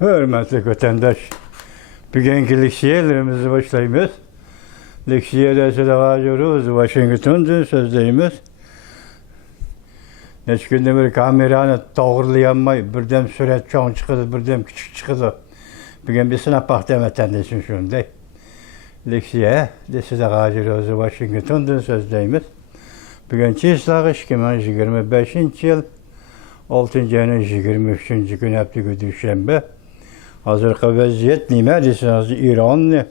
Hürmetli vatandaş, bugünkü leksiyelerimizi başlayımız. Leksiyede sıralıyoruz, Washington'dan sözleyimiz. Neç günde bir kameranı doğrulayanmay, birden süret çoğun çıkıdı, birden küçük çıkıdı. Bugün bir sınıf baktım vatandaşın şunda. Leksiye de sıralıyoruz, Washington'dan sözleyimiz. Bugün çiğslağı 2025 yıl, 6. ayının 23. gün hafta düşenbe. Hazırki vaziyet nime deseniz İran,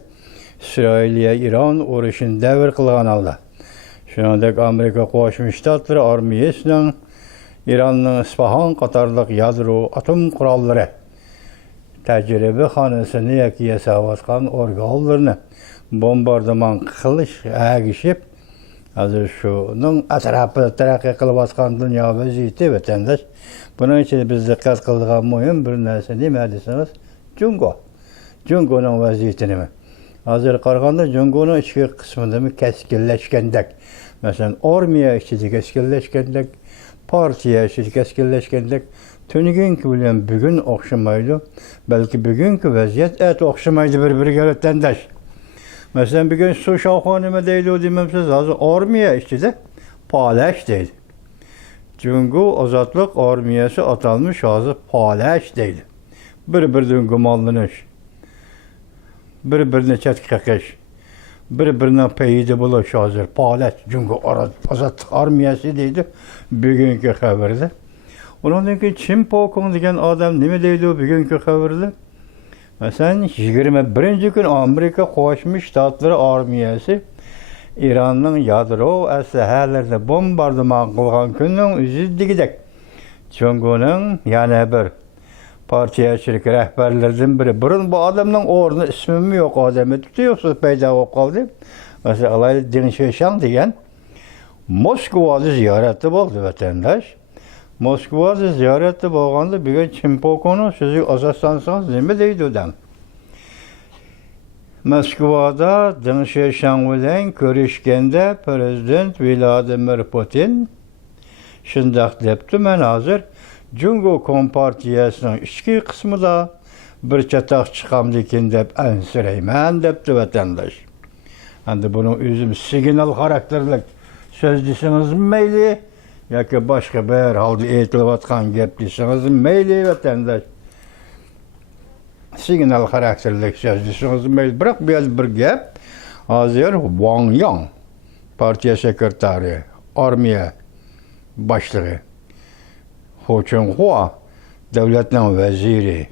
İsrail'e İran uğraşını devir kılgan aldı. Şu anda Amerika Qoşmuş Ştatları armiyasının İran'ın İsfahan Qatarlıq yadro atom kuralları tecrübe hanısını yakiye savatkan organlarını bombardıman kılış ağışıp hazır şunun atrafı terakki kılıp atkan dünya vaziyeti vatandaş. Bunun için biz dikkat kıldığımız mühim bir narsa nime deseniz Cungo'nun vaziyetini mi? Hazır qarğanda Cungo'nun içki kısmında mı keskinleşkendek. Mesela armiya içi keskinleşkendek, partiya içi keskinleşkendek. Tönügünkü bilen bugün oxşamaydı. Belki bugünkü vaziyet et oxşamaydı bir vatandaş. Mesela bugün su şahvanıma deydi o dememsiz hazır armiya içi de palaş deydi. Cungo Azatlık Armiyası atanmış hazır palaş deydi. Bir-birden gumanlanış, bir-birine çetkakış, bir-birine peyide bulaş hazır, palet, Cungo Azat Armiyası deydi, bugünkü haberde. Onun için Çin Pokun degen adam nime deydi o bugünkü haberde? Mesela 21. gün Amerika Qoşmuş Ştatları Armiyası İran'ın yadro əsləhələrdə bombardıman qılğan günün üzüddigidək. Cungo'nun yani bir partiyaçilik rəhbərlərdən biri. Burun bu adamın orada ismimi yok adamı tutuyorsa peyda o kaldı. Mesela Alaylı Deng Xiaoping degen Moskova'da ziyareti oldu vatandaş. Moskova'da ziyareti olğanda bir gün Çin Poku'nun sözü azatsansanız neme deydi adam. Moskova'da Deng Xiaoping bilen görüşkende Prezident Vladimir Putin şundaq depti, men hazır Cungo Kompartiyasının içki kısmı da bir çataq çıqamdikin dep ensireymen depti vatandaş. Endi bunun üzüm signal karakterlik söz deseniz meyli, yoki başka bir halda aytilayotgan gap deseniz meyli vatandaş. Signal karakterlik söz deseniz meyli. Biroq bir gap, hazır Wang Yang, partiya sekretari, armiya başlığı, Hu Chunhua, devletinin veziri,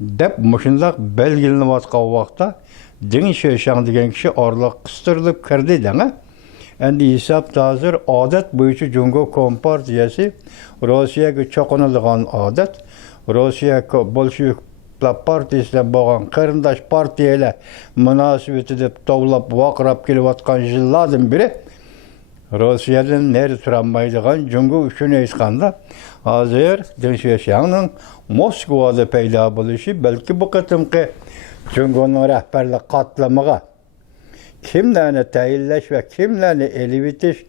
dep muşundaq belgilenip atqan vaqtda Deng Xiaoping degen kişi aralıq qıstırılıp kirdi dene. Endi hesap hazır adet boyunca Cungo Kompartiyası Rusiyaga çoqunulğan adet, Rusiya Bolşevik partiyasına bağlan qarindaş partiyalar münasibeti dep to'plab vaqirab kelayotgan yillardan biri Rusiyadan nerede turanmaydigan Cungo üçün aytganda hazır Deng Xiaoping'nin Moskova'da paydo bo'lishi belki bu qitimqi Cungo'nun rəhbərlik qatlamağa kimlerini təyinləş ve kimlerini elivitiş,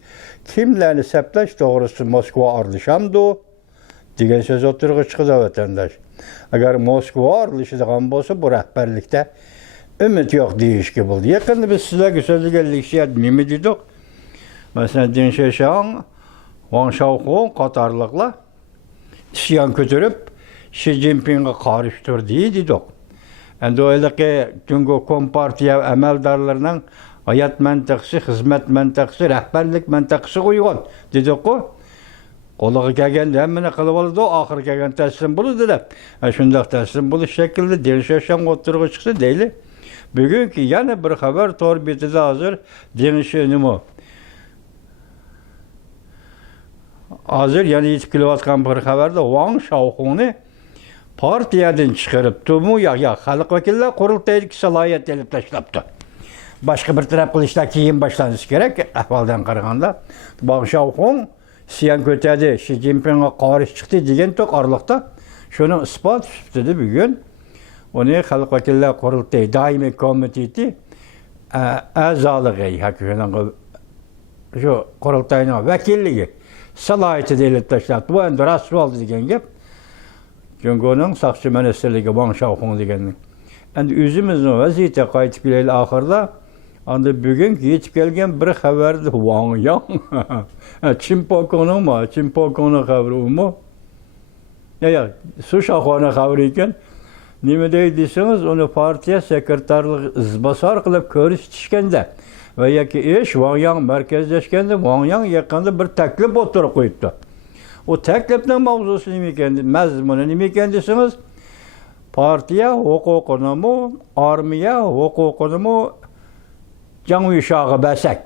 kimlerini səpləş doğrusu Moskva arılışamdı degen söz oturuğa çıxıda vatandaş. Eğer Moskva arılışıdığan bolsa bu rəhbərlikdə ümit yok deyişki buldu. Yakında biz sizlerle sözlüge leksiyat nimi dedik? Mesela Deng Xiaoping, Wang Xiaohong Qatarlıqla isyan götürüp Xi Jinping'e karıştırdı dedik. Endi öyle ki Cungo Kompartiya əməldarlarının hayat məntiqsi, hizmet məntiqsi, rəhbərlik məntiqsi qoyğan dedik o. Qolağı gəlgəndə həmmini qılıb aldı, axır gəlgən təslim bulu dedi. Şundaq təslim bulu şəkildə Deng Xiaoping oturuğa çıxsa deyli. Bugün ki yani bir haber torbiyeti de hazır Deng Xiaoping hazır yani yetkilivatkan bir haberde Wang Xiaohong'u partiyadan çıkarıp tumu ya halk vekiller kurultaydık salayet elip taşlaptı. Başka bir taraf kılıçta keyin başlanması gerek ahvaldan qaraganda. Wang Xiaohong siyan kötədi, Xi Jinping'e qarşı çıktı degen tok arlıqda. Şunu ispat dedi bugün. Onu halk vekiller kurultayı daimi komiteti azalığı hakikaten şu kurultayının vekilliği salayeti elip taşlaptı. Bu endi rasmi oldu degen gap. Jungo'nun Saqchi Ministerligi Wang Xiaohong deganning. Endi o'zimizning vaziyatga qaytib kelaylik oxirda. Endi bugun yetib kelgan bir xabarni Wang Yang. Chimpokoning xabari umi. Ya, shu Xiaohongning xabari ekan. Nima deydisangiz, uni partiya sekretarligi izbosar qilib ko'rishishganda va yoki Wang Yang markazlashganda Wang Yang yaqinda bir taklif o'tirib qo'yibdi. O taklifning mavzusi nima ekan, mazmuni nima ekan desangiz, partiya huquqini, armiya huquqini Jiang Yushaga bersak.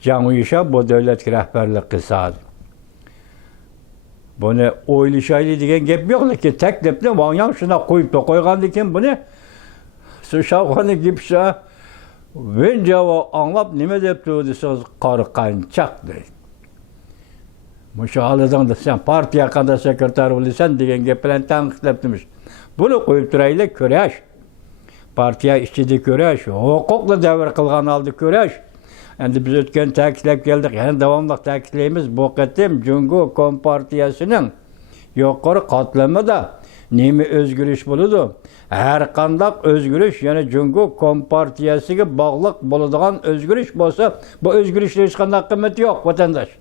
Jiang Yusha bu davlatga rahbarlik qilsa. Buni o'ylashayli degan gap yo'q, lekin taklifni Wang Yang shuna qo'yibdi. Qo'ygandan keyin buni shu Xiaohongning gapsa Venjava anglab nima debdi desangiz, qo'rqanchoq deydi. Mushu holidan sen partiya qanday sekretar bo'lasan degan gap bilan tanqidlabdimiz. Buni qo'yib turaylik, ko'rash. Partiya ichida ko'rash, huquqni davr qilgan holda ko'rash. Endi biz o'tgan ta'kidlab keldik, yana davomli ta'kidlaymiz. Bu qatim Jungo Kompartiyasining yuqori qatlamida nima o'zgarish bo'ladi? Har qanday o'zgarish, ya'ni Jungo Kompartiyasiga bog'liq bo'ladigan o'zgarish bo'lsa, bu o'zgarishlar hech qanday qiymati yo'q, vatandosh.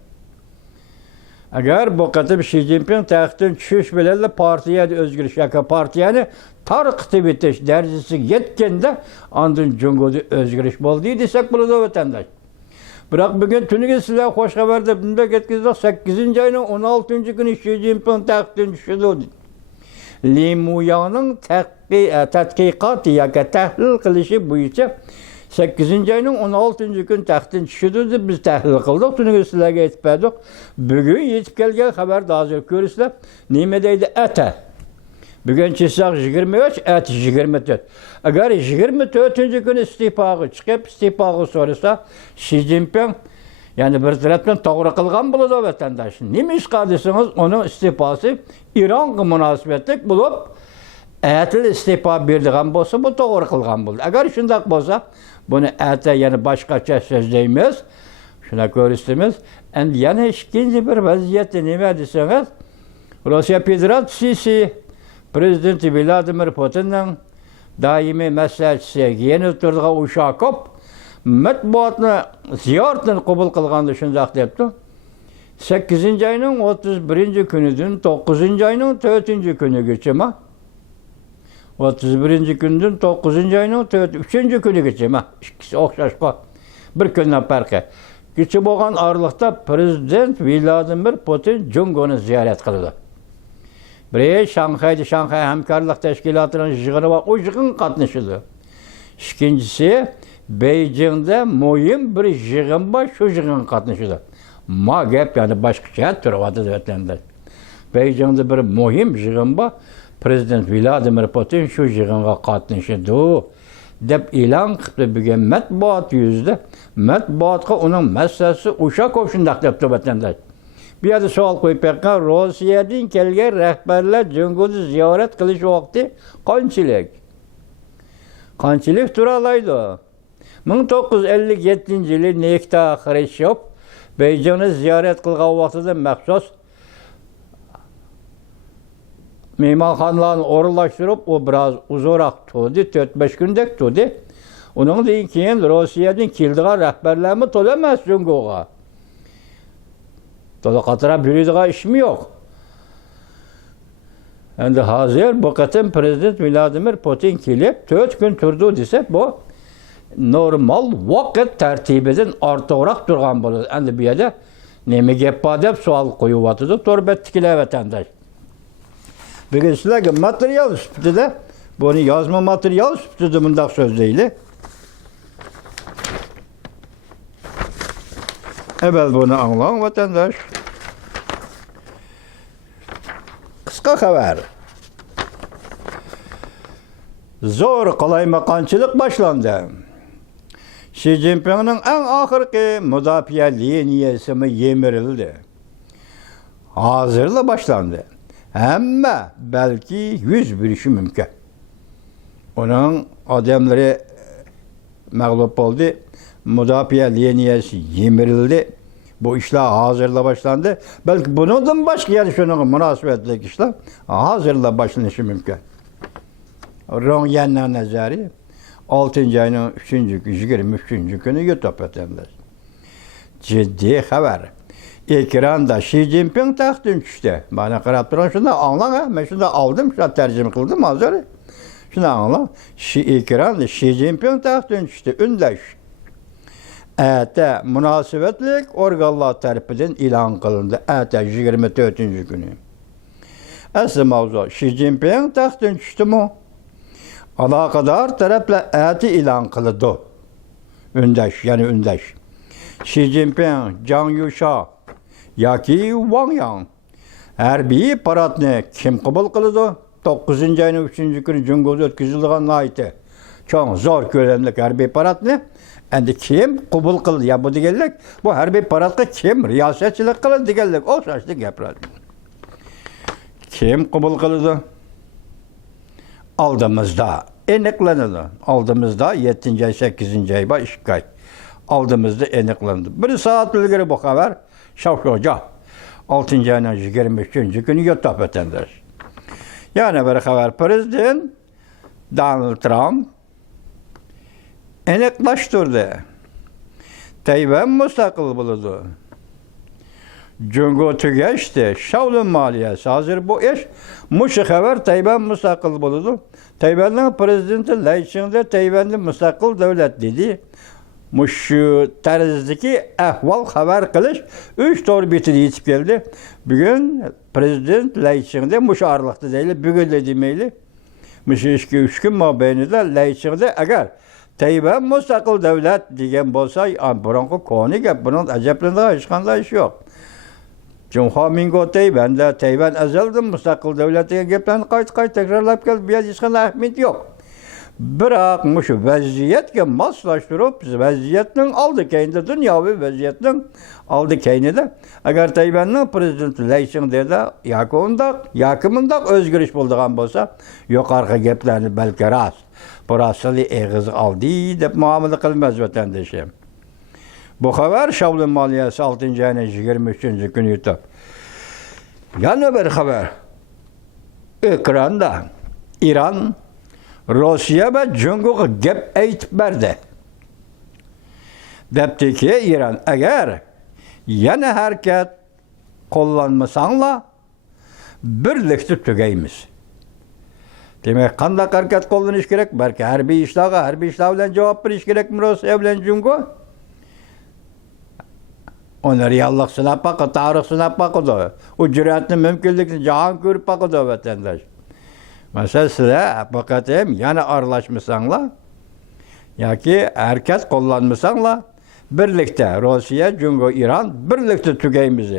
Agar bu qatim Xi Jinping taxtdan tushish bilan partiyada o'zgarish yoki partiyani tarqitib etish darajasiga yetganda ondan Jungoda o'zgarish bo'ldi desak bo'ladi vatandosh. Biroq bugun tuniga sizlar xo'sh xabarda bunday ketkizdik, 8-oyning 16-kuni Xi Jinping taxtdan tushdi. Li Muyangning tadqiqot yoki tahlil qilishi bo'yicha 8-oyning 16-kun taxtdan tushdi deb biz tahlil qildik, tuniga sizlarga aytib berdik. Bugun yetib kelgan xabarda hozir ko'rsizlar, nima deydi ata. Bugun chiqsaq 23, at 24. Agar 24-kuni iste'foga chiqib, iste'foga so'rasa, Xi Jinping ya'ni bir tarafdan to'g'ri qilgan bo'ladi vatandosh. Nima ish qilsangiz, uning iste'fosi Ironga munosabatlik bo'lib, atil iste'fo berdigan bo'lsa, bu to'g'ri qilgan bo'ldi. Agar shunday bo'lsa, buni ata yana boshqacha so'zlaymiz. Shuna ko'rsatamiz. Endi yana ikkinchi bir vaziyatda nima desangiz, Rossiya Federatsiyasi Prezident Vladimir Putinning doimiy maslahatchisi yeni turgan Ushakov matbuotni ziyoratini qabul qilganda shunday debdi. 8-oyning 31-kunidan 9-oyning 4-kunigacha 31-kundan 9-oyning 3-kunigacha ikkisi o'xshashqa bir kundan farqi. Kecha bo'lgan oralikda Prezident Vladimir Putin Jungoni ziyorat qildi. Biri Shanxayda Shanxay hamkorlik tashkilotining yig'ini va u yig'in qatnashdi. Ikkinchisi Beijingda muhim bir yig'in bor, shu yig'in qatnashdi. Ma gap yani boshqacha turibdi vatandosh. Beijingda bir muhim yig'in bor, Prezident Vladimir Putin shu yig'inga qatnashdi deb e'lon qildi bugun matbuot yuzida. Matbuotga uning masalasi Ushakov shunday deb vatandosh. Bir yerda savol qo'yib bergan, Rossiyadan kelgan rahbarlar Jungoni ziyorat qilish vaqti qanchalik tura oladi? 1957-yili Nikita Xrushchev Beijingni ziyorat qilgan vaqtida maxsus mehmonxonalarni o'rinlashtirib, u biroz uzoqroq turdi, 4-5 kundek turdi. Undan keyin Rossiyadan kelgan rahbarlarni to'lamas Jungoga. To'la qatirab yuradigan ishmi yo'q. Endi hozir bu qatim Prezident Vladimir Putin kelib 4 kun turdi desa, bu normal vaqt tartibidan ortiqroq turgan bo'ladi. Endi bu yerda nima gap bor deb savol qo'yib to'rbatdikilar vatandosh. Bugun sizlarga material sifatida, buni yozma material sifatida bunday so'zlaylik. Evvel bunu anlayın vatandaş. Kıska haber. Zor qalaymakançılık başlandı. Xi Jinping'in en ahırki müdafiye liniyesi yemirildi. Hazırla başlandı. Ama belki 100 bir işi mümkün. Onun adamları mağlup oldu. Müdafiye liniyesi yemirildi. Bu işler hazırla başlandı. Belki bunun başka yani şunun münasebetli işler hazırla başlanışı mümkün. Rongyen'den nazarı 6. ayının 3. 23. günü YouTube etemler. Ciddi haber. Ekranda Xi Jinping tahtın düştü. Bana qarab duran şunda anla ha. Ben şunda aldım, şunda tercüme kıldım hazır. Şunda anla. Ekranda Xi Jinping tahtın düştü. Ündeş. Ete münasebetlik organlar tarafından ilan kılındı. Ete 24. günü. Asıl mavzu Xi Jinping tahtın düştü mü? Alakadar tarafla eti ilan kılındı. Ündeş yani ündeş. Xi Jinping, Zhang Yusha, yoki Wang Yang harbiy paradni kim qabul qiladi? 9. ayning 3. kuni Jungo'da o'tkazilgan aytdi. Cho'ng zo'r ko'lamli harbiy paradni endi kim qabul qildi? Ya bu deganlik, bu harbiy paradga kim riyosatchilik qiladi deganlik o'xshashli gaplar. Kim qabul qiladi? Aldığımızda eniqlanadi. Aldığımızda 7. ay 8. ay va 2 ay. Aldığımızda eniqlandı. Bir saat ilgari bu haber Şavşoca 6. ayının 23. günü YouTube etendir. Yani bir haber Prezident Donald Trump eniqlaştırdı. Tayvan müstakil bulundu. Jungo tügeçti. Şavlun maliyesi. Hazır bu iş. Muşu haber Tayvan müstakil bulundu. Tayvan'ın prezidenti Lai Ching-te Tayvan'da müstakil devlet dedi. Muşu tarzdaki ahval haber kılış 3 doğru bitini yetip geldi. Bugün prezident Lai Ching-te muşu arlıqtı değil. Bugün de demeyli. Muşu 2-3 gün mabeynide Lai Ching-te eğer Tayvan müstakil devlet degen bolsa, buranqı konu gap, bunun ajablığında hiç qanday iş yok. Cumhurmingo Tayvan'da Tayvan azaldan müstakil devletiga gaplarni qayta tekrarlab keldi. Bu yerda hech qanday ahamiyat yo'q. Biroq mushu vaziyatga moslashtirib, vaziyatning oldi keyinda dunyoviy vaziyatning oldi keyinida agar Tayvanning prezidenti Lai Ching-te yoki bundoq o'zgarish bo'ladigan bo'lsa, yuqorqi gaplarni balki rost, burasili eg'iz oldi deb muomala qilmas vatandoshim. Bu haber Şavlun maliyesi 6. ayının 23. günü YouTube. Yana bir haber. Ekranda İran, Rusya ve Jungo'ga gap aytib berdi. Depti ki İran eğer yana hareket qo'llanmasanglar birlikte tugaymiz. Demek qanday hareket qo'llanish kerak? Balki harbiy ishlar bilan javob berish kerakmi Rusya bilan Jungo? Onu reallik sınap bakı, tarih sınap bakıdı. O cüretin mümkünlükünü cahan görüp bakıdı vatandaş. Mesela size bakatayım, yani arlaşmışsanla, ya ki herkes kullanmışsanla, birlikte Rusya, Jungo, İran birlikte tükeyimiz.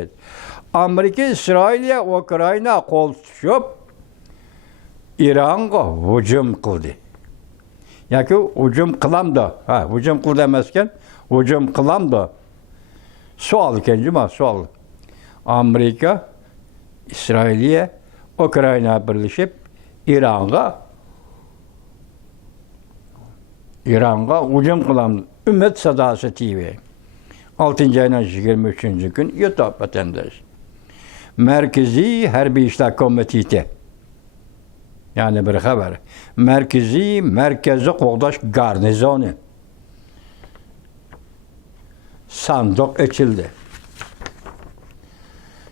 Amerika, İsrail'e, Ukrayna kol tutuşup, İran'a hücum kıldı. Ya ki hücum kılamdı. Hücum kıldı demezken, hücum kılamdı. Sual kendime sual. Amerika, İsrail'e, Ukrayna birleşip İran'a hücum kılan Ümmet Sadası TV 6. ayının 23. gün YouTube vatandaş. Merkezi Harbi İşler Komiteti yani bir haber. Merkezi Qo'g'dash garnizoni sandık açıldı.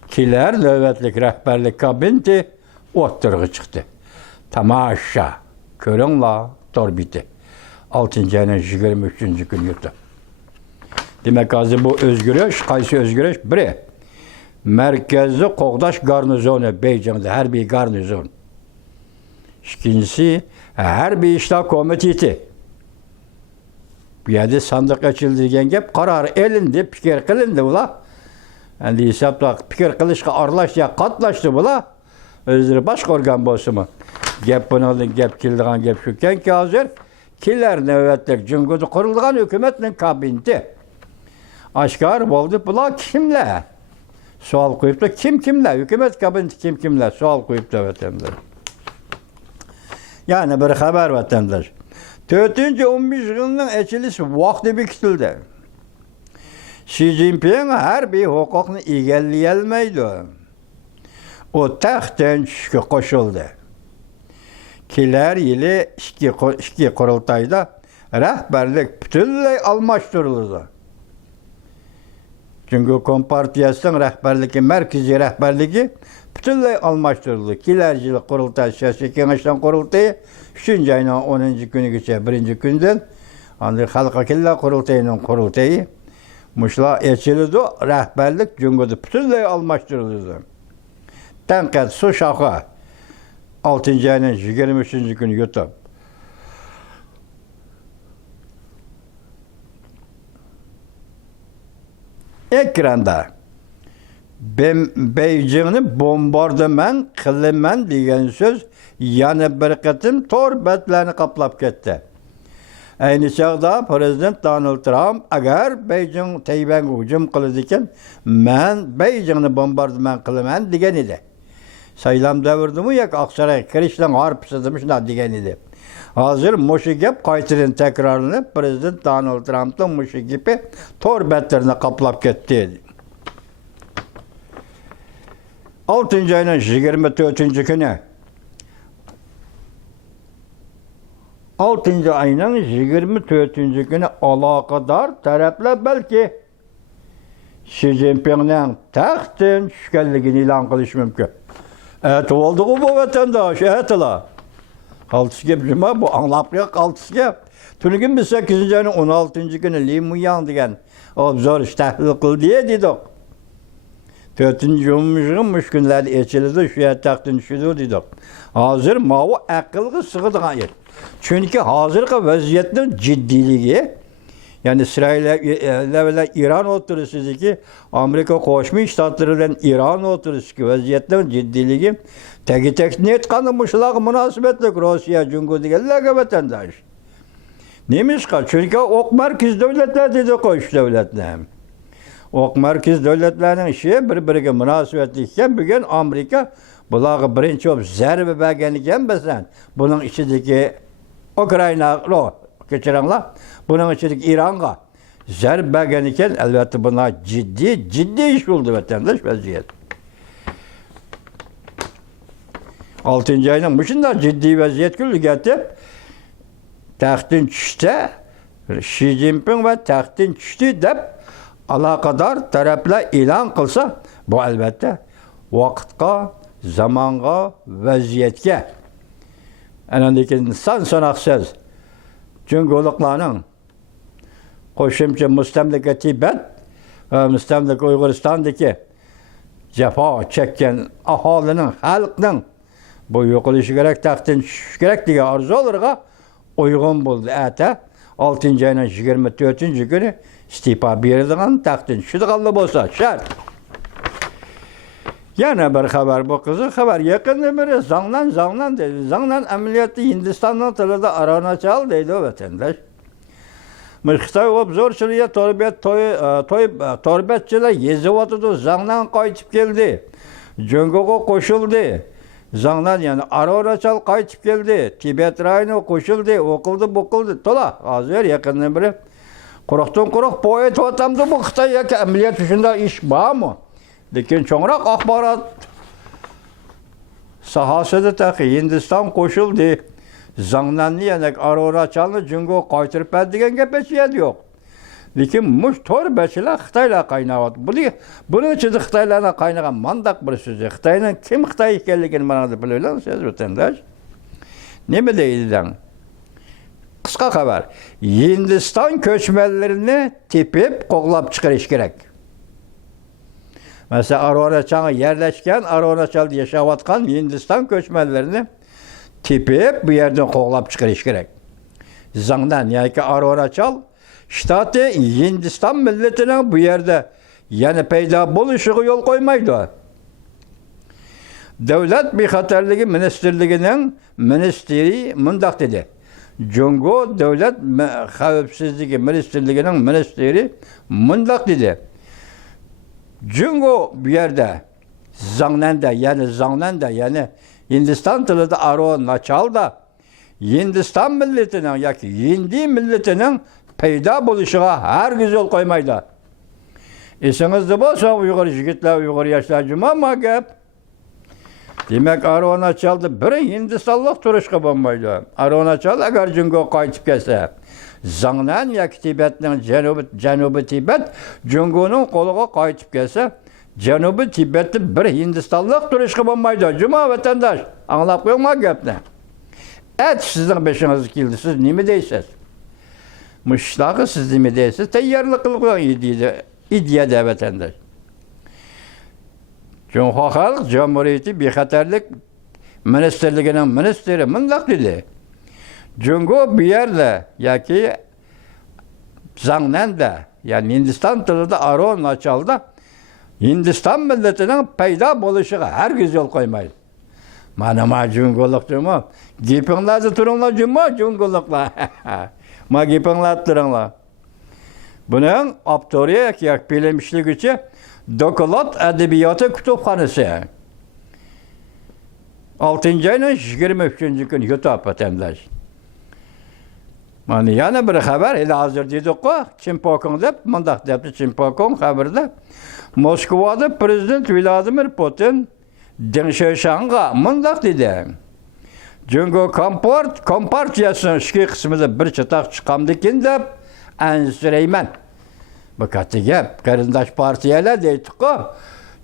Kiler nöbetlik rehberlik kabineti o'ttirg'i çıktı. Tamaşa, ko'ringlar, torbiti. 6. ayının 23. gün yurtda. Demek hozir bu o'zgarish, qaysi o'zgarish? Biri, Merkezi Qo'g'dash garnizoni Beyjingda harbiy garnizon. İkincisi, Harbiy İşler Komiteti. Bu yerda sandık açıldı degan gap qaror elindi, fikr qilindi ular. Endi hisobda fikr qilishga aralashib qatnashdi bular. O'zlari boshqargan bo'lsa-mu. Gap bundan gap keldigan gap shukanki hozir kelar navbatlik Jungo'da qurilgan hukumatning kabineti. Oshkor bo'ldi, bular kimlar? Savol qo'yibdi, kimlar? Hukumat kabineti kimlar? Savol qo'yibdi vatandaş. Yani bir haber vatandaş. 4. 15 yılının açılış vakti bekitildi. Xi Jinping harbiy huquqni egallolmaydi. O taxtdan tushishga qo'shildi. Kelar yili ikki qurultayda rahbarlik butunlay almashtirildi. Çünkü Kompartiyasining rahbarligi, markaziy rahbarligi butunlay almashtirildi. Kelar yili qurultay siyosiy kengashdan qurultayı 3-oyning 10-kunigacha 1-kundan andi xalq vakillar qurultayining qurultayı mushlar echildi, rahbarlik Jungoda butunlay almashtirildi. Tanqid su shoxi 6-oyning 23-kuni yutib. Ekranda Beijingni bombardiman qilaman degan so'z yana bir qatim tor betlarni qoplab ketdi. Ayni chog'da prezident Donald Trump agar Beijing Tayvanga hujum qiladi ekan, men Beijingni bombardiman qilaman degan edi. Saylam davrimi yoki Oqsaroy kirishdan harpsidimi shunday degan edi. Hozir mushu gap qaytadan takrorlanib, prezident Donald Trumpning mushu gapi tor betlarni qoplab ketdi. 6-oyning 24-kuni 6-oyning 24-kuni aloqador taraflar balki Xi Jinpingning taxtdan tushganligini e'lon qilish mumkin. Aytib oldi-ku bu vatandosh, aytdilar. Qaltis gap nima bu? Anglab qaltis gap. Tunugin 8-oyning 16-kuni Li Muyang degan obzor tahlil qildi dedik. 4-yumishim mushkunlar echildi, shu taxtdan tushdi dedik. Hozir mavu aqlga sig'adigan yer. Chunki hozirgi vaziyatning jiddiyligi, yani İsrail bilan İran o'tirishdagi Amerika Qo'shma Shtatlari bilan İran o'tirishdagi vaziyatning jiddiyligi tagi-tagini aytganda mushlarga munosabatlik Rossiya Jungo deganlarga vatandosh. Nemishqa? Chunki o'q markaz davlatlar dedi qo'sh davlatlar. O'q markaz davlatlarning ishi bir-biriga munosabatli ekan, bugun Amerika bularga birinchi zarba bergan ekan bizdan. Buning ichidagi Ukraina, kechiringlar, buning ichidagi Ironga zarba bergan ekan, albatta bular jiddiy ish bo'ldi vatandosh vaziyat. 6-oyning shunday jiddiy vaziyat kulgatib taxtdan tushdi, Xi Jinping va taxtdan tushdi deb aloqador taraflar e'lon qilsa, bu albatta vaqtga, zamonga, vaziyatga. Ana lekin son-sanoqsiz Jungoliklarning qo'shimcha mustamlaka Tibet va mustamlaka Uyg'uristondagi jafo chekkan aholining, xalqning bu yo'qolishi kerak, taxtdan tushishi kerak degan orzularga uyg'un bo'ldi. Ata 6-oyning 24-kuni iste'fo beradigan, taxtdan tushadigan bo'lsa shart. Yana bir xabar, bu qiziq xabar. Yaqinda biri Zangnan dedi. Zangnan amaliyotda Hindistonning tilida aronachal deydi vatandosh. Xitoy obzorchilariga torbiyatchilar yezyapti. Zangnan qaytib keldi. Jungoga qo'shildi. Zangnan yani aronachal qaytib keldi. Tibet rayoni qo'shildi, o'qildi. To'la. Hozir yaqinda biri quruq poyet otamdi bu Xitoy yoki amaliyot shunday ish bormi? Lekin cho'ngroq axborot sohasida taqi Hindiston qo'shildi. Zangnanni yana aronachalni Jungo qaytirib berdi degan gap yo'q. Lekin mush to'rbachilar Xitoylar qaynayapti. Buning ichida Xitoylarning qaynagan mandaq bir so'zi. Xitoyning kim Xitoy ekanligini mana deb bilaverasiz vatandosh. Nima deydilar? Qisqa xabar. Hindiston ko'chmanlarini tepib qo'g'lab chiqarish kerak. Mesela aronachal yerleşken, aronachalda yashayotgan Hindiston ko'chmanlarini tepib bu yerdan qo'g'lab chiqarish kerak. Zangdan yoki aronachal shtati Hindiston millatining bu yerda yana paydo bo'lishiga yo'l qo'ymaydi. Davlat bexatarligi ministrligining ministri mundaq dedi. Jungo davlat xavfsizligi ministrligining ministri mundaq dedi. Jungo bu yerde Zangnanda yani Hindiston tilida aronachal da Hindiston milletining yoki Hindi milletining paydo bo'lishiga hargiz yo'l qo'ymaydi. Esingizde bolsa Uyg'ur yigitlar, Uyg'ur yoshlar jumama gap. Demak, Arvanachal bir Hindistonlik turishga bo'lmaydi. Arvanachal agar Jungo qaytib kelsa, Zangnan yoki Tibetning Janubiy Tibet Jungoning qo'liga qaytib kelsa, Janubiy Tibetda bir Hindistonlik turishga bo'lmaydi. Juma vatandosh, anglab qo'yma gapni. Sizning beshingiz keldi, siz nima deysiz? Mushtaqi siz nima deysiz? Tayyorlik qilib qo'ying deydi. İdiyada vatandaş. Cumhur Halk Cumhuriyeti Bexatarlik Ministerligining ministri mundaq dedi. Jungo bir yerda yoki Zangnanda, ya'ni Hindiston tilida Arvanachalda Hindiston millatining paydo bo'lishiga hargiz yo'l qo'ymaydi. Mana Jungolikdimi? Gapinglarni turinglar, Jungoliklar. Ma gapinglarni turinglar. Buning avtori yoki bilim ishlaguvchi Doklad adabiyoti kutubxonasi. 6-oyning 23-kuni YouTube vatandosh. Mana yana bir xabar, hozir dedik-ku, Chimpokong deb, mundaq debdi Chimpokong xabarda Moskvada prezident Vladimir Putin Deng Xiaopingga mundaq dedi. Jungo kompartiyasining ichki qismida bir chatoq chiqamdikin deb ansirayman. Bu katta gap, qarindosh partiyalar deydi-ku.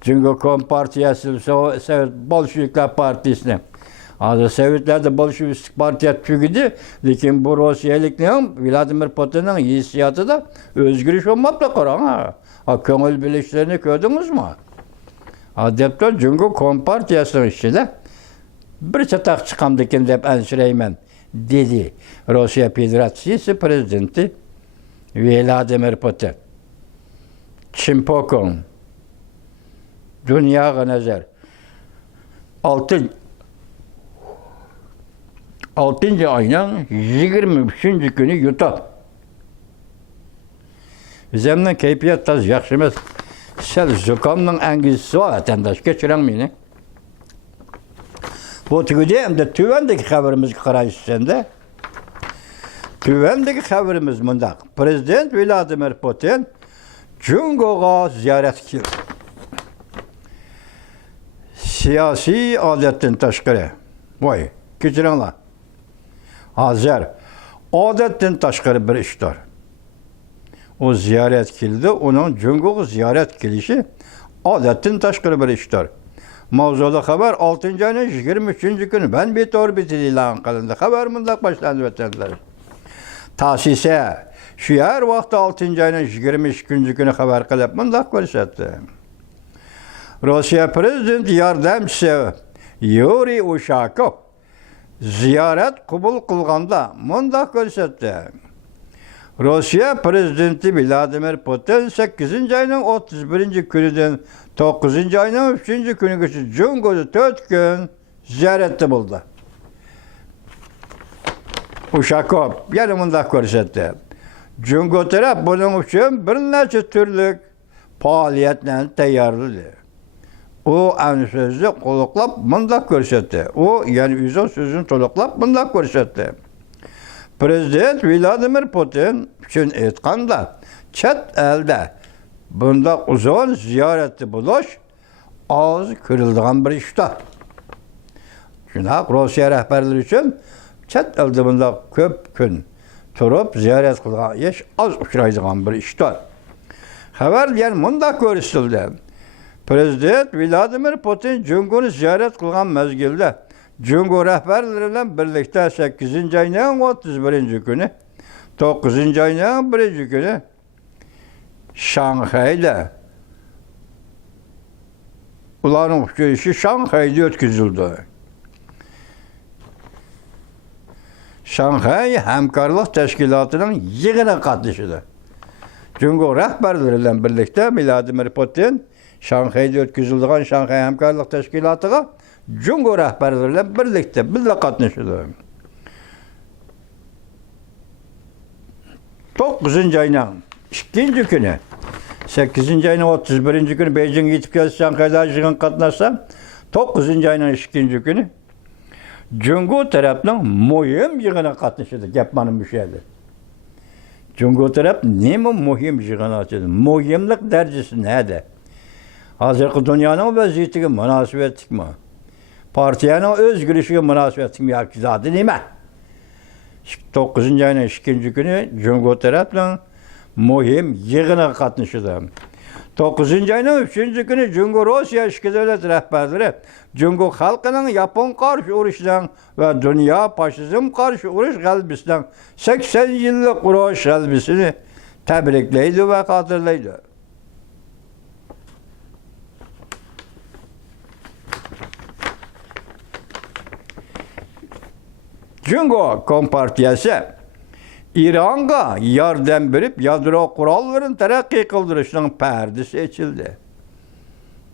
Jungo kompartiyasi Sovet Bolsheviklar partiyasini. Hozir Sovetlarda Bolshevik partiya tugidi, lekin bu Rossiyalikning Vladimir Putinning hissiyotida o'zgarish bo'lmabdi, qarang. Ko'ngil bilishlarni ko'rdingizmi? Debdi Jungo kompartiyasining ichida bir chatoq chiqamdikin deb ansirayman, dedi Rossiya Federatsiyasi prezidenti Vladimir Putin. Chimpokong. Dunyoga nazar. 6-oyning 23-kuni YouTube. Bizning kayfiyat tez yaxshi emas. Sal zukamning angizisi bor, vatandosh, kechiring meni. Bu tugudi endi tuvandagi xabarimizga qaraysiz-da. Tuvandagi xabarimiz mundaq. Prezident Vladimir Putin Jungoga ziyorat qildi. Siyosiy odatdan tashqari. Voy, kechiringlar. Hozir odatdan tashqari bir ishdir. O ziyorat qildi, uning Jungoga ziyorat qilishi odatdan tashqari bir ishdir. Mavzuda xabar 6-oyning 23-kuni Ben Betorbit e'lon qilindi. Xabar mundaq boshlandi vatandoshlar. Ta'sisi shu yer vaqtda 6-oyning 23-kuni xabar qilib mundaq ko'rsatdi. Rossiya prezident yordamchisi Yuriy Ushakov ziyorat qabul qilganda mundaq ko'rsatdi. Rossiya prezidenti Vladimir Putin 8-oyning 31-kunidan 9-oyning 3-kunigacha Jungoda 4 kun ziyoratda bo'ldi. Ushakov yana mundaq ko'rsatdi. Jungo taraf buning uchun bir necha turli faoliyatlarni tayyorladi. U ana so'zni qo'liqlab mundaq ko'rsatdi. U ya'ni o'zi so'zini to'liqlab mundaq ko'rsatdi. Prezident Vladimir Putin uchun aytganda, chet elda bundaq uzun ziyoratni bo'lish oz ko'riladigan bir ishdir. Shunaq Rossiya rahbarlari uchun chet elda bundaq ko'p kun turib ziyorat qilgan ish oz uchraydigan bir ishdir. Xabar yana mundaq ko'rsatildi. Prezident Vladimir Putin Jungoni ziyorat qilgan mezgilda Jungo rahbarlari bilan birlikda 8-oyning 31-kuni, 9-oyning 1-kuni Shanxayda ularning uchrashuvi Shanxayda o'tkazildi. Shanxay hamkorlik tashkilotining yig'ini qatnashdi. Jungo rahbarlari bilan birlikda Vladimir Putin Shanxayda o'tkazilgan Shanxay hamkorlik tashkilotiga Jungo rahbarlari bilan birlikda qatnashdi. 9-oyning 2-kuni, 8-oyning 31-kuni Beijingga yetib kelsa, Shanxayda yig'in qatnashsam, 9-oyning 2-kuni Jungo tarafning muhim yig'ini qatnashdi. Gap mana bu yerda. Cungo taraf nemi muhim jig'ini ochadi. Muhimlik darajasi nada? Hozirgi dunyoning vaziyatiga munosabatlikmi? Partiyaning o'zgarishiga munosabatlikmi yoki zoti nima? 9-oyning 2-kuni Cungo taraf bilan muhim yig'inga qatnashdi. 9-oyning 3-kuni Cungo Rossiya ishki davlat rahbarlari Cungo xalqining Yapon qarshi urushidan va dunyo faşizm qarshi urush g'alabasidan 80 yillik urush g'alabasini tabriklaydi va xotirlaydi. Cungo Kompartiyasi İran'a yardım verip yadro kurallarını terakki kıldırışının perdesi açıldı.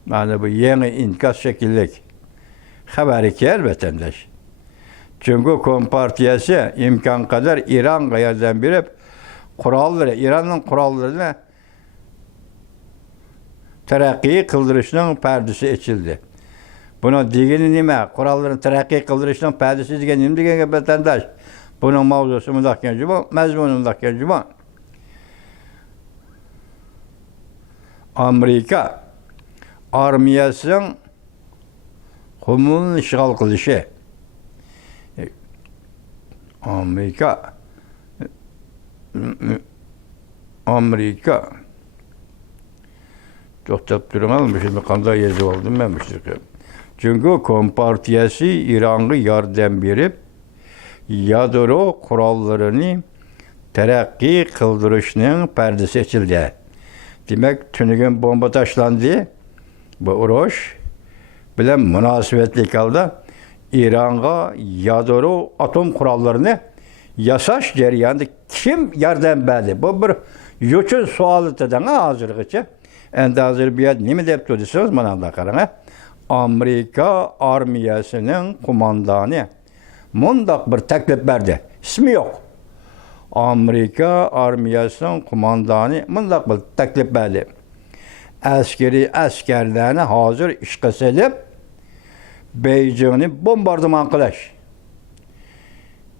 Yani bu yeni inkas şekillik haberi ki vatandaş. Cungo Kompartiyasi imkan kadar İran'a yardım verip İran'ın kurallarını terakki kıldırışının perdesi açıldı. Buna digini nime? Kuralların terakki kıldırışının perdesi digen nime digen vatandaş? Bunun mavzusu mundaki cuma, mezmunu mundaki cuma. Amerika armiyasının Humun işgal kılışı. Amerika çok taptırmalım. Şimdi kanda yazı oldum ben müşterim. Çünkü Kompartiyası İran'a yardım verip yadro kurallarını terakki kıldırışının perdesi açıldı. Demek tünügen bomba taşlandı. Bu uruş bilen münasebetli kaldı. İran'a yadro atom kurallarını yasaş cereyanında kim yardım verdi? Bu bir yoçun sualı tedene hazırlıkçı. Endi hazır bir yer ne mi deyip tutuyorsunuz bana da karana? Amerika armiyasının kumandanı mundak bir teklif verdi. İsmi yok. Amerika armiyasının kumandanı mundak bir teklif verdi. Askerlerini hazır işe salib Beijing'i bombardıman kılaş.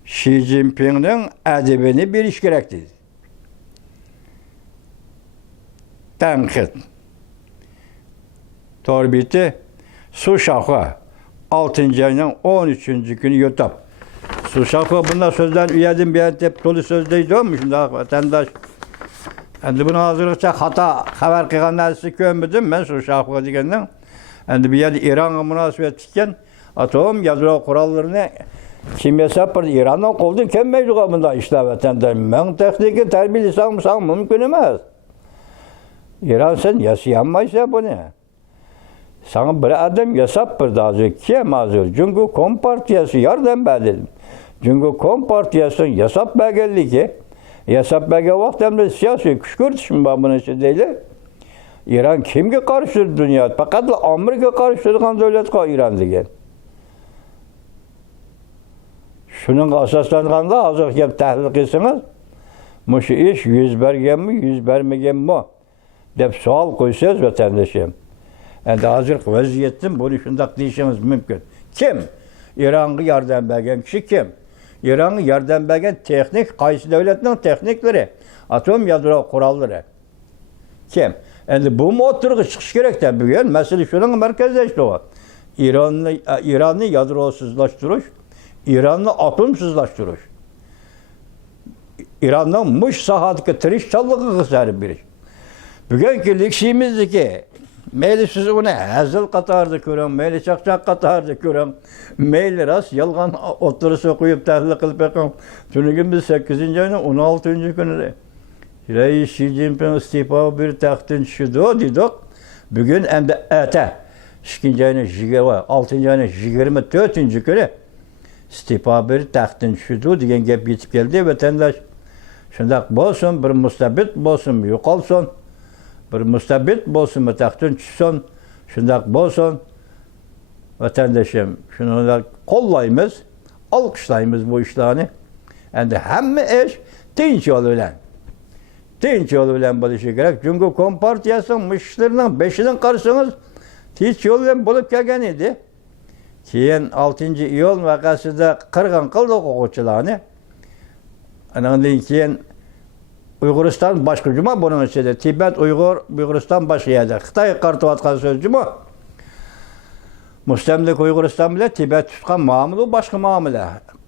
Xi Jinping'in edebini bir iş gerek dedi. Tenkit. Torbiti Suşak'a 6. ayının 13. günü YouTube. Suşak'a bunlar sözden üyedim bir yerde dolu sözdeydi olmuş. Şimdi vatandaş. Endi bunu hazırlıkça hata haber kılan neresi kömmedim ben Suşak'a degenden. Endi bir yerde İran'a münasebet iken atom yadro kurallarını kim hesap var? İran'dan koldu kim mevzuğa bunda işte vatandaş. Ben tekniki terbiyeli mümkün emez. İran sen yaşayamaysa bu ne? Sana bir adam hesap bir hazır. Kim hazır? Çünkü Kompartiyası yardım verdim. Çünkü Kompartiyası'nın hesap belgeli ki hesap belge vaktimde siyasi kışkırtışım bunun için değil. İran kimge karşıdır dünya? Fakat Amerika karşıdırgan devlet ka İran degen. Şunun asaslanğanda hazır hem tahlil etsiniz. Muşu iş yüz bergen mi, yüz bermegen mi? Dep sual koysanız vatandaşım. Endi hazır vaziyetin bunu şundak deyişimiz mümkün. Kim? İran'a yardım bergen kişi kim? İran'a yardım bergen teknik, qaysı devletinin teknikleri, atom yadro kuralları. Kim? Endi bu mu oturuğa çıkış gerekten bugün? Mesela şunun merkezleşti o. İran'ı yadrosuzlaştırış, İran'ı atomsuzlaştırış. İran'dan muş sahadaki tirişçallığı kısarı bir iş. Bugünkü liksimizdeki meyli siz onu hazıl katardı görün, meyli çakçak katardı görün, meyli rast yalgan oturusu koyup tahlil kılıp yakın. Tünügün biz 8. ayının 16. günü Reis Xi Jinping istifa bir taxtın düşüdü dedik. Bugün hem de ete 2. ayının 6. ayının 24. günü istifa bir taxtın düşüdü degan gap yetip geldi. Vatandaş şundak bolsun, bir mustabid bolsun, yo'qolsun. Bir mustabid bolsun, taxtın düşsün. Şundak bolsun. Vatandaşım şunu kollayımız, alkışlayımız bu işlerini. Endi hamma iş tinch yol bilan. Tinch yol bilan bo'lishi kerak. Çünkü Kompartiyasının müşterilerinin 5'inin qarsangiz tinch yol bilan bo'lib kelgan edi. Keyin 6 iyul vaqasida qirg'in qildi o'quvchilarni. Andan keyin Uyg'uriston boshqa juma buning ichida. Tibet, Uyg'ur, Uyg'uriston boshqa yerda. Xitoy qartayotgan so'z juma. Mustamlik Uyg'uriston bilan Tibet tutgan muomala boshqa muomala.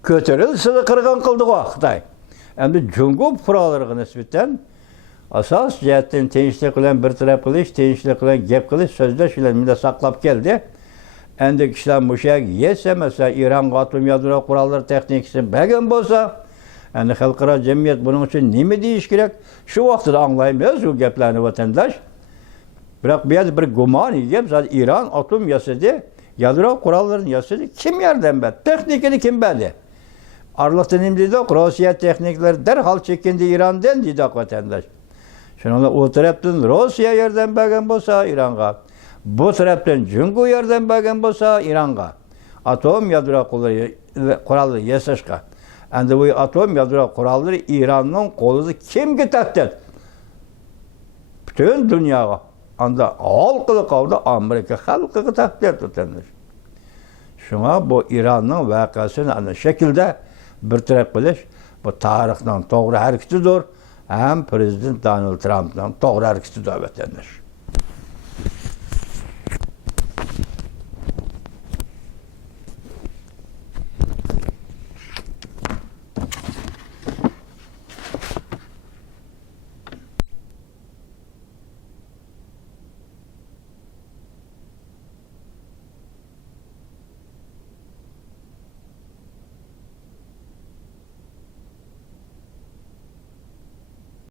Ko'tarilsa qirg'in qildi Xitoy. Endi Jungo fuqarolariga nisbatan asos jihatdan tinchlik bilan bir taraf qilish, tinchlik bilan gap qilish, so'zlash bilan mina saqlab keldi. Endi kishilar mushak yesa, masalan, Ironga atom yadro qurollari texnikasi bergan bo'lsa, endi xalqaro jamiyat buning uchun nima deyish kerak? Shu vaqtda anglaymiz u gaplarni vatandosh. Biroq bu yerda bir gumon gap, zaten Iron atom yasadi, yadro qurollarini yasadi, kim yordam berdi? Texnikani kim berdi? Arlıqdan imdiydi, Rusya texnikleri derhal çekindi İran'dan dedi vatandaş. Şununla o taraftan Rusya yerden bergen bolsa İran'a, bu taraftan Jungo yerden bergen bolsa İran'a. Atom yadro kuralları yasashqa. Endi bu atom yadro kuralları İran'ın kolu kimga tahdid? Bütün dünyaya. Anda halkı kaldı Amerika halkı tahdid vatandaş. Şuna bu İran'ın vakasını ana şekilde bir taraf qilish bu tarixdan to'g'ri harakatidir ham prezident Donald Trampdan to'g'ri harakatidir vatandosh.